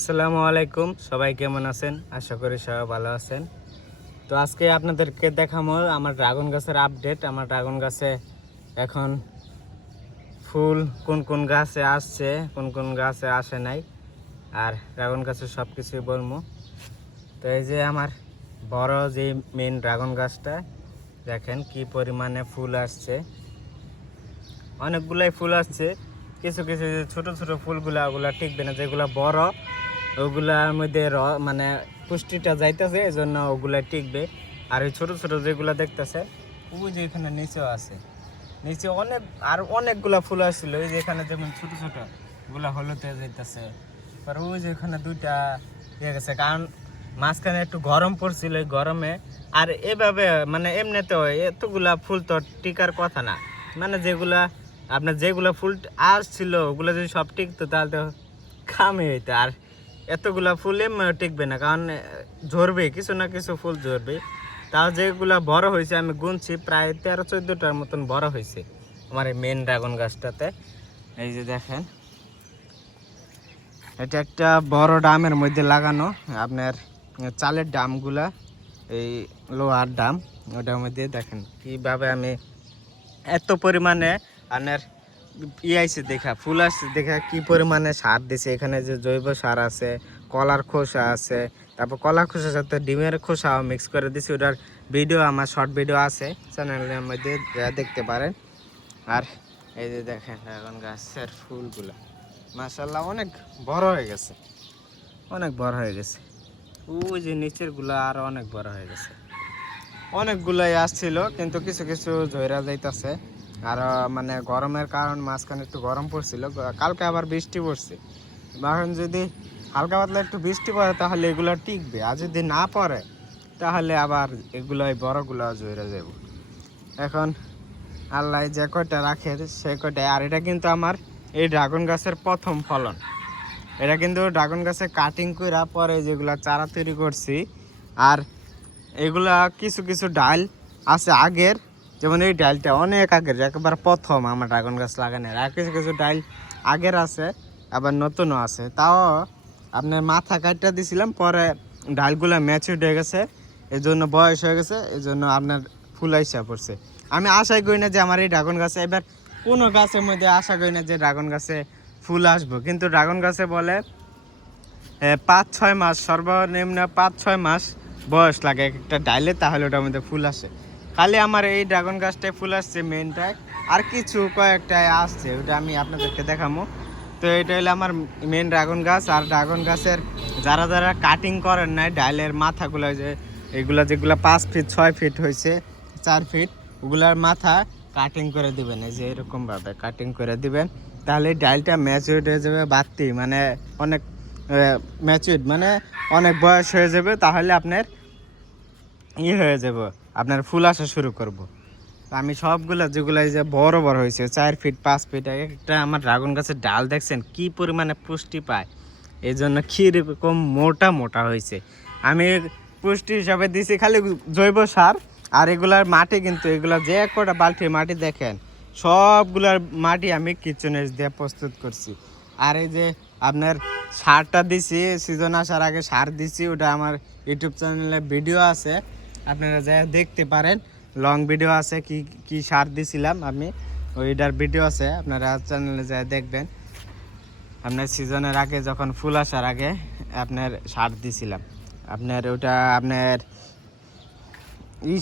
আসসালামু আলাইকুম, সবাই কেমন আছেন? আশা করি সবাই ভালো আছেন। তো আজকে আপনাদেরকে দেখাবো আমার ড্রাগন গাছের আপডেট। আমার ড্রাগন গাছে এখন ফুল কোন কোন গাছে আসছে, কোন কোন গাছে আসে নাই, আর ড্রাগন গাছের সব কিছুই বলবো। তো এই যে আমার বড় যে মেন ড্রাগন গাছটা, দেখেন কি পরিমাণে ফুল আসছে। অনেকগুলাই ফুল আসছে, কিছু কিছু ছোট ছোট ফুলগুলা ওগুলা টিকবে না, যেগুলো বড় ওগুলার মধ্যে মানে পুষ্টিটা যাইতেছে, এই জন্য ওগুলা টিকবে। আর ওই ছোটো ছোটো যেগুলো দেখতেছে ওই যে এখানে নিচেও আছে, নিচে অনেকগুলা ফুল আসছিল। ওই যে এখানে যেমন ছোটো ছোটো ওগুলা হলুদে যাইতেছে, আর ওই যে এখানে দুইটা ইয়ে গেছে, কারণ মাঝখানে একটু গরম পড়ছিল, এই গরমে। আর এভাবে মানে এমনিতেও এতগুলা ফুল তো টিকার কথা না, মানে যেগুলা ফুল আসছিল ওগুলো যদি সব টিকতো তাহলে তো খামে হইতো। আর এতগুলা ফুল টিকবে না, কারণ ঝরবে, কিছু না কিছু ফুল ঝরবে। তাও যেগুলা বড় হয়েছে আমি গুনছি, প্রায় 13-14টার মতন বড় হয়েছে আমার এই মেন ড্রাগন গাছটাতে। এই যে দেখেন, এটা একটা বড় ড্রামের মধ্যে লাগানো, আপনার চালের ড্রামগুলা, এই লোহার ড্রাম, ওটার মধ্যে দেখেন কীভাবে আমি এত পরিমাণে আপনার আইছে দেখা, ফুল আসছে দেখা কি পরিমাণে সার দিছে। এখানে যে জৈব সার আছে, কলার খোসা আছে, তারপর কলার খোসার সাথে ডিমের খোসাও মিক্স করে দিছি। ওটার ভিডিও আমার শর্ট ভিডিও আছে চ্যানেলের মধ্যে, দেখতে পারেন। আর এই যে দেখেন এখন গাছের ফুলগুলো মাশাআল্লাহ অনেক বড় হয়ে গেছে, অনেক বড় হয়ে গেছে। ওই যে নিচের গুলা আরো অনেক বড় হয়ে গেছে। অনেকগুলাই আসছিল, কিন্তু কিছু কিছু ঝইরা যাইতেছে। আর মানে গরমের কারণ মাঝখানে একটু গরম পড়ছিল, কালকে আবার বৃষ্টি পড়ছে। এখন যদি হালকা পাতলা একটু বৃষ্টি পড়ে তাহলে এগুলো টিকবে, আর যদি না পড়ে তাহলে আবার এগুলোই বড়গুলো ঝইরা যাব। এখন আল্লাহ যে কয়টা রাখে সে কয়টাই। আর এটা কিন্তু আমার এই ড্রাগন গাছের প্রথম ফলন। এটা কিন্তু ড্রাগন গাছে কাটিং করে পরে যেগুলা চারা তৈরি করছি। আর এগুলা কিছু কিছু ডাল আছে আগের, যেমন এই ডালটা অনেক আগের, একেবারে প্রথম আমার ড্রাগন গাছ লাগানোর। আর কিছু কিছু ডাল আগের আছে, আবার নতুনও আছে। তাও আপনার মাথা কাটটা দিছিলাম, পরে ডালগুলা ম্যাচিউর হয়ে গেছে, এই জন্য বয়স হয়ে গেছে, এই জন্য আপনার ফুল আইসা পড়ছে। আমি আশাই করি না যে আমার এই ড্রাগন গাছে এবার কোনো গাছের মধ্যে আশা করি না যে ড্রাগন গাছে ফুল আসবো, কিন্তু ড্রাগন গাছে বলে 5-6 মাস, সর্বনিম্ন 5-6 মাস বয়স লাগে একটা ডাইলে, তাহলে ওটার মধ্যে ফুল আসে। খালি আমার এই ড্রাগন গাছটায় ফুল আসছে মেনটায়, আর কিছু কয়েকটায় আসছে, ওটা আমি আপনাদেরকে দেখাবো। তো এটা হলো আমার মেন ড্রাগন গাছ। আর ড্রাগন গাছের যারা যারা কাটিং করেন নাই ডাইলের মাথাগুলো, যে এগুলা যেগুলো 5 ফিট 6 ফিট হয়েছে, 4 ফিট, ওগুলার মাথা কাটিং করে দিবেন, এই যে এরকমভাবে কাটিং করে দিবেন, তাহলে ডাইলটা ম্যাচিউর হয়ে যাবে, বাড়তি মানে অনেক ম্যাচিউর মানে অনেক বয়স হয়ে যাবে, তাহলে আপনার হয়ে যাব, আপনার ফুল আসা শুরু করব। আমি সবগুলা যেগুলো এই যে বড় বড় হয়েছে 4 ফিট 5 ফিট, একটা আমার ড্রাগন গাছের ডাল দেখছেন কি পরিমাণে পুষ্টি পায়, এই জন্য কীরকম মোটা মোটা হয়েছে। আমি পুষ্টি হিসাবে দিছি খালি জৈব সার, আর এগুলার মাটি কিন্তু এগুলা যে কটা বালতির মাটি দেখেন, সবগুলার মাটি আমি কিচেন ওয়েস্ট দিয়ে প্রস্তুত করছি। আর এই যে আপনার সারটা দিছি, সিজন আসার আগে সার দিছি, ওটা আমার ইউটিউব চ্যানেলে ভিডিও আছে, আপনারা যা দেখতে পারেন, লং ভিডিও আছে কি কি সার দিছিলাম আমি, ওইটার ভিডিও আছে, আপনারা চ্যানেলে যা দেখবেন। আপনার সিজনের আগে যখন ফুল আসার আগে আপনার সার দিছিলাম, আপনার ওটা আপনার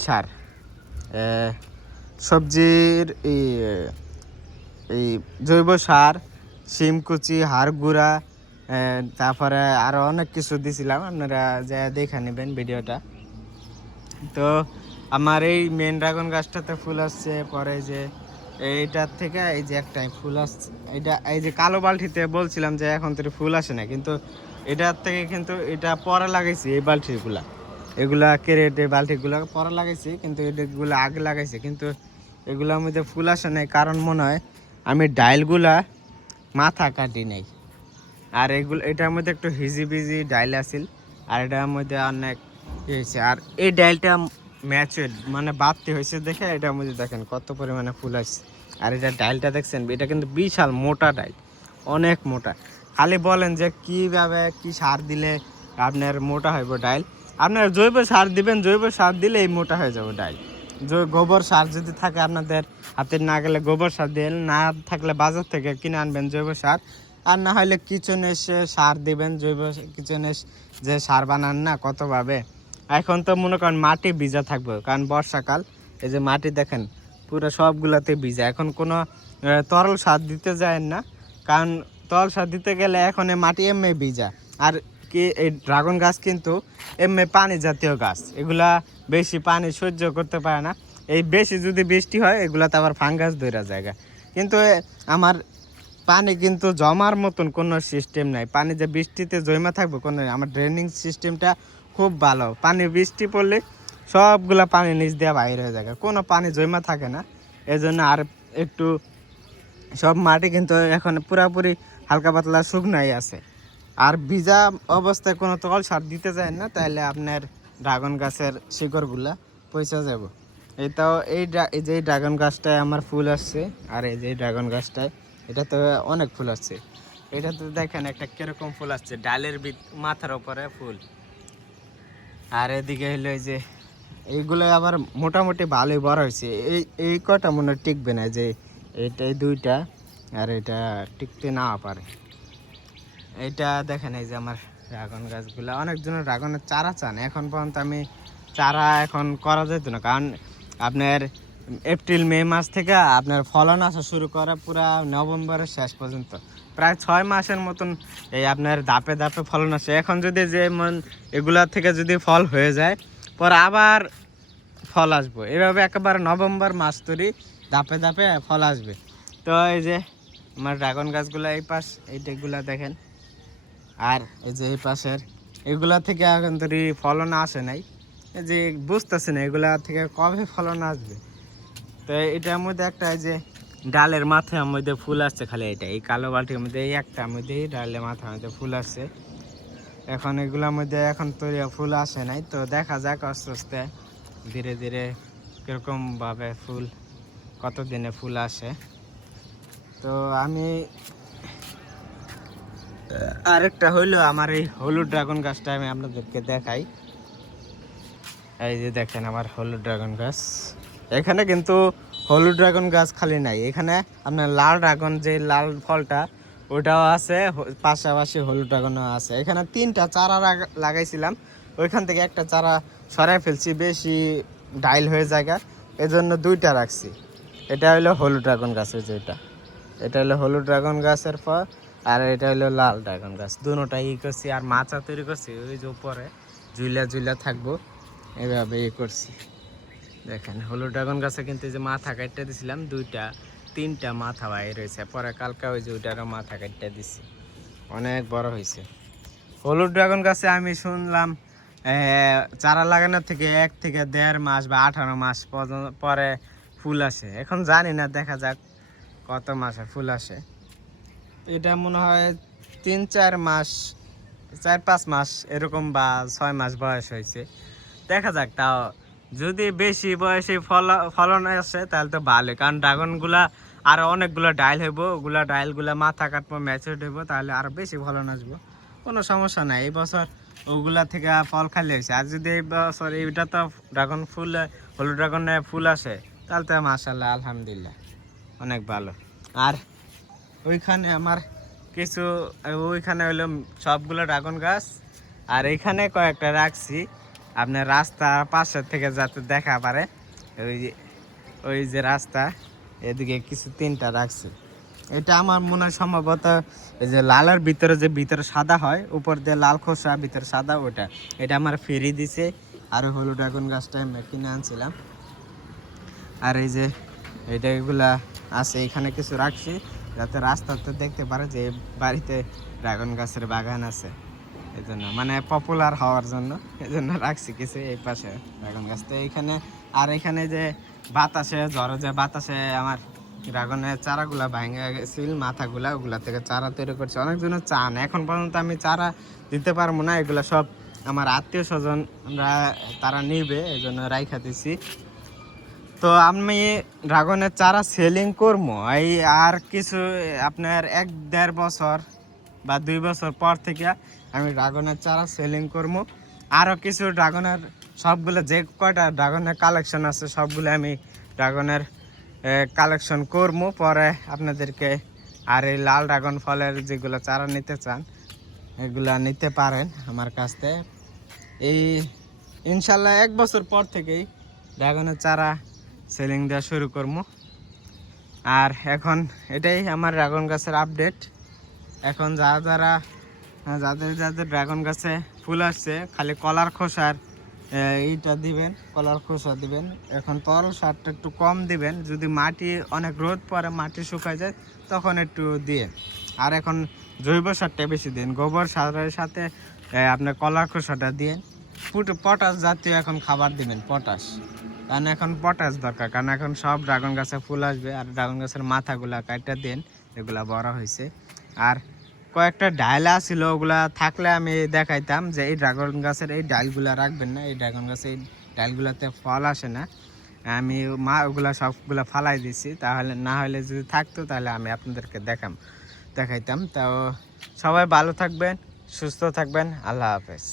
সার সবজির এই জৈব সার, শিমকুচি, হাড় গুঁড়া, তারপরে আরও অনেক কিছু দিছিলাম, আপনারা যা দেখে নেবেন ভিডিওটা। তো আমার এই মেন ড্রাগন গাছটাতে ফুল আসছে, পরে যে এইটার থেকে এই যে একটাই ফুল আসছে, এটা এই যে কালো বালতিতে বলছিলাম যে এখন তো ফুল আসে না, কিন্তু এটার থেকে কিন্তু এটা পরে লাগাইছি, এই বালতিগুলা এগুলা কেরেটে বালতিগুলো পরে লাগাইছি, কিন্তু এগুলো আগে লাগাইছি, কিন্তু এগুলোর মধ্যে ফুল আসে নাই, কারণ মনে হয় আমি ডাইলগুলা মাথা কাটি নাই। আর এটার মধ্যে একটু হিজিবিজি ডাইল আছিল, আর এটার মধ্যে অনেক হয়েছে। আর এই ডাইলটা ম্যাচুয়েড মানে বাড়তি হয়েছে দেখে এটার মধ্যে দেখেন কত পরিমাণে ফুল আসছে। আর এটা ডাইলটা দেখছেন, এটা কিন্তু বিশাল মোটা ডাইল, অনেক মোটা। খালি বলেন যে কীভাবে কি সার দিলে আপনার মোটা হইব ডাইল। আপনার জৈব সার দিবেন, জৈব সার দিলে এই মোটা হয়ে যাবে ডাইল। গোবর সার যদি থাকে আপনাদের হাতের না গেলে গোবর সার দিন, না থাকলে বাজার থেকে কিনে আনবেন জৈব সার। আর না হলে কিচেনে সার দিবেন, জৈব কিচেনে যে সার বানান না কতভাবে। এখন তো মনে করেন মাটি ভিজা থাকবে, কারণ বর্ষাকাল। এই যে মাটি দেখেন পুরো সবগুলাতে ভিজা। এখন কোনো তরল সার দিতে যায় না, কারণ তরল সার দিতে গেলে এখন এই মাটি এমনি ভিজা। আর কি এই ড্রাগন গাছ কিন্তু এমনি পানি জাতীয় গাছ, এগুলা বেশি পানি সহ্য করতে পারে না। এই বেশি যদি বৃষ্টি হয় এগুলাতে আবার ফাঙ্গাস ধরা জায়গা। কিন্তু আমার পানি কিন্তু জমার মতন কোনো সিস্টেম নাই, পানি যে বৃষ্টিতে জমা থাকবে কোনো, আমার ড্রেনিং সিস্টেমটা খুব ভালো। পানি বৃষ্টি পড়লে সবগুলা পানি নিচ দিয়ে বাইরে হয়ে যায়, কোনো পানি জমা থাকে না। এই জন্য আর একটু সব মাটি কিন্তু এখন পুরাপুরি হালকা পাতলা শুকনাই আছে। আর ভিজা অবস্থায় কোনো তরল সার দিতে যায় না, তাহলে আপনার ড্রাগন গাছের শিকড়গুলা পচে যাব। এইটাও এই যে ড্রাগন গাছটায় আমার ফুল আসছে, আর এই যে ড্রাগন গাছটায় এটাতে অনেক ফুল আসছে। এটাতে দেখেন একটা কিরকম ফুল আসছে, ডালের মাথার উপরে ফুল। আর এদিকে হলো এই যে এইগুলো আবার মোটামুটি ভালোই বড় হয়েছে। এই কটা মনে টিকবে না, যে এইটাই দুইটা, আর এটা টিকতে না পারে। এইটা দেখেন এই যে আমার ড্রাগন গাছগুলো, অনেকজনের ড্রাগনের চারা চান। এখন পর্যন্ত আমি চারা এখন করা যেত না, কারণ আপনার এপ্রিল মে মাস থেকে আপনার ফলন আসা শুরু করে পুরা নভেম্বরের শেষ পর্যন্ত, প্রায় 6 মাসের মতন এই আপনার ধাপে ধাপে ফলন আসে। এখন যদি যেমন এগুলা থেকে যদি ফল হয়ে যায়, পরে আবার ফল আসবো, এভাবে একেবারে নভেম্বর মাস তৈরি ধাপে ধাপে ফল আসবে। তো এই যে আমার ড্রাগন গাছগুলো এই পাশ এইটাগুলা দেখেন, আর এই যে এই পাশের এগুলা থেকে এখন তৈরি ফলন আসে নাই, এই যে বুঝতেছে না এগুলা থেকে কবে ফলন আসবে। তো এটার মধ্যে একটা এই যে ডালের মাথার মধ্যে ফুল আসছে, খালি এটা এই কালো বালতির মধ্যে এই একটা মধ্যেই ডালের মাথার মধ্যে ফুল আসছে। এখন এগুলোর মধ্যে এখন তৈরি ফুল আসে নাই, তো দেখা যাক আস্তে আস্তে ধীরে ধীরে কীরকমভাবে ফুল, কতদিনে ফুল আসে। তো আমি আরেকটা হইলো আমার এই হলুদ ড্রাগন গাছটা আমি আপনাদেরকে দেখাই। এই যে দেখেন আমার হলুদ ড্রাগন গাছ। এখানে কিন্তু হলুদ ড্রাগন গাছ খালি নাই, এখানে আপনার লাল ড্রাগন যে লাল ফলটা ওটাও আছে, পাশাপাশি হলুদ ড্রাগনও আছে। এখানে 3টা চারা লাগাইছিলাম, ওইখান থেকে একটা চারা সরাই ফেলছি, বেশি ডাইল হয়ে জায়গা, এজন্য 2টা রাখছি। এটা হলো হলুদ ড্রাগন গাছের যেটা, এটা হলো হলুদ ড্রাগন গাছের ফল, আর এটা হলো লাল ড্রাগন গাছ। দুটোটাই করছি, আর মাচা তৈরি করছি ওই যে উপরে ঝুলা ঝুলা থাকবো, এভাবে করছি। দেখেন হলুদ ড্রাগন গাছে কিন্তু যে মাথা কাটতে দিছিলাম 2টা 3টা মাথা বাইর হয়েছে, পরে কালকা ওই যে ওইটারও মাথা কাটতে দিছি, অনেক বড় হয়েছে। হলুদ ড্রাগন গাছে আমি শুনলাম চারা লাগানোর থেকে 1 থেকে 1.5 মাস বা 18 মাস পরে ফুল আসে। এখন জানি না, দেখা যাক কত মাসে ফুল আসে। এটা মনে হয় 3-4 মাস, 4-5 মাস এরকম, বা 6 মাস বয়স হয়েছে। দেখা যাক, তাও যদি বেশি বয়সে ফলন আসে তাহলে তো ভালো, কারণ ড্রাগনগুলা আরও অনেকগুলো ডাইল হইব, ওগুলা ডাইলগুলা মাথা কাটবো, ম্যাচিউরড হইব, তাহলে আরও বেশি ফলন আসবো। কোনো সমস্যা নাই, এই বছর ওগুলা থেকে ফল খালি হয়েছে। আর যদি এই বছর এইটা তো ড্রাগন ফুল, হলুদ ড্রাগনে ফুল আসে, তাহলে তো মাশাআল্লাহ আলহামদুলিল্লাহ অনেক ভালো। আর ওইখানে আমার কিছু, ওইখানে হইলো সবগুলো ড্রাগন গাছ, আর এইখানে কয়েকটা রাখছি আপনার রাস্তার পাশের থেকে যাতে দেখা পারে। ওই যে রাস্তা এদিকে কিছু 3টা রাখছি। এটা আমার মনে হয় সম্ভবত এই যে লালের ভিতরে, যে ভিতরে সাদা হয়, উপর দিয়ে লাল খোসা ভিতরে সাদা, ওটা এটা আমার ফ্রি দিছে। আর হলুদ ড্রাগন গাছটা আমি কিনে আনছিলাম। আর এই যে এইটা এগুলা আছে, এখানে কিছু রাখছি যাতে রাস্তাতে দেখতে পারে যে বাড়িতে ড্রাগন গাছের বাগান আছে, এই জন্য মানে পপুলার হওয়ার জন্য এই জন্য রাখছি কিছু এই পাশে ড্রাগন গাছ। তো এইখানে, আর এখানে যে বাতাসে ঝড়ে যে বাতাসে আমার ড্রাগনের চারাগুলা ভাঙে গেছিল, মাথাগুলা, ওগুলা থেকে চারা তৈরি করছে। অনেকজনের চান, এখন পর্যন্ত আমি চারা দিতে পারবো না, এগুলো সব আমার আত্মীয় স্বজনরা তারা নিবে, এই জন্য রাইখা দিছি। তো আমি ড্রাগনের চারা সেলিং করবো এই আর কিছু আপনার 1-1.5 বছর বা 2 বছর পর থেকে আমি ড্রাগনের চারা সেলিং করবো। আরও কিছু ড্রাগনের সবগুলো যে কয়টা ড্রাগনের কালেকশন আছে সবগুলো আমি ড্রাগনের কালেকশন করবো পরে আপনাদেরকে। আর এই লাল ড্রাগন ফলের যেগুলো চারা নিতে চান এগুলা নিতে পারেন আমার কাছ থেকে। এই ইনশাল্লাহ 1 বছর পর থেকেই ড্রাগনের চারা সেলিং দেওয়া শুরু করবো। আর এখন এটাই আমার ড্রাগন গাছের আপডেট। এখন যাদের যাদের ড্রাগন গাছে ফুল আসছে খালি কলার খোসার এইটা দিবেন, কলার খোসা দিবেন। এখন তরল সারটা একটু কম দিবেন, যদি মাটি অনেক রোদ পরে মাটি শুকায় যায় তখন একটু দিয়ে। আর এখন জৈব সারটা বেশি দিন, গোবর সারের সাথে আপনার কলার খোসাটা দিয়ে পটাশ জাতীয় এখন খাবার দিবেন, পটাশ। কারণ এখন পটাশ দরকার, কারণ এখন সব ড্রাগন গাছে ফুল আসবে। আর ড্রাগন গাছের মাথাগুলা কাটটা দেন, এগুলা বড় হয়েছে। আর কয়েকটা ডাইলা ছিল, ওগুলা থাকলে আমি দেখাইতাম যে এই ড্রাগন গাছের এই ডালগুলা রাখবেন না, এই ড্রাগন গাছের এই ডালগুলাতে ফল আসে না। আমি ওগুলা সবগুলা ফালাই দিছি, তাহলে না হলে যদি থাকতো তাহলে আমি আপনাদেরকে দেখাইতাম। তো সবাই ভালো থাকবেন, সুস্থ থাকবেন, আল্লাহ হাফেজ।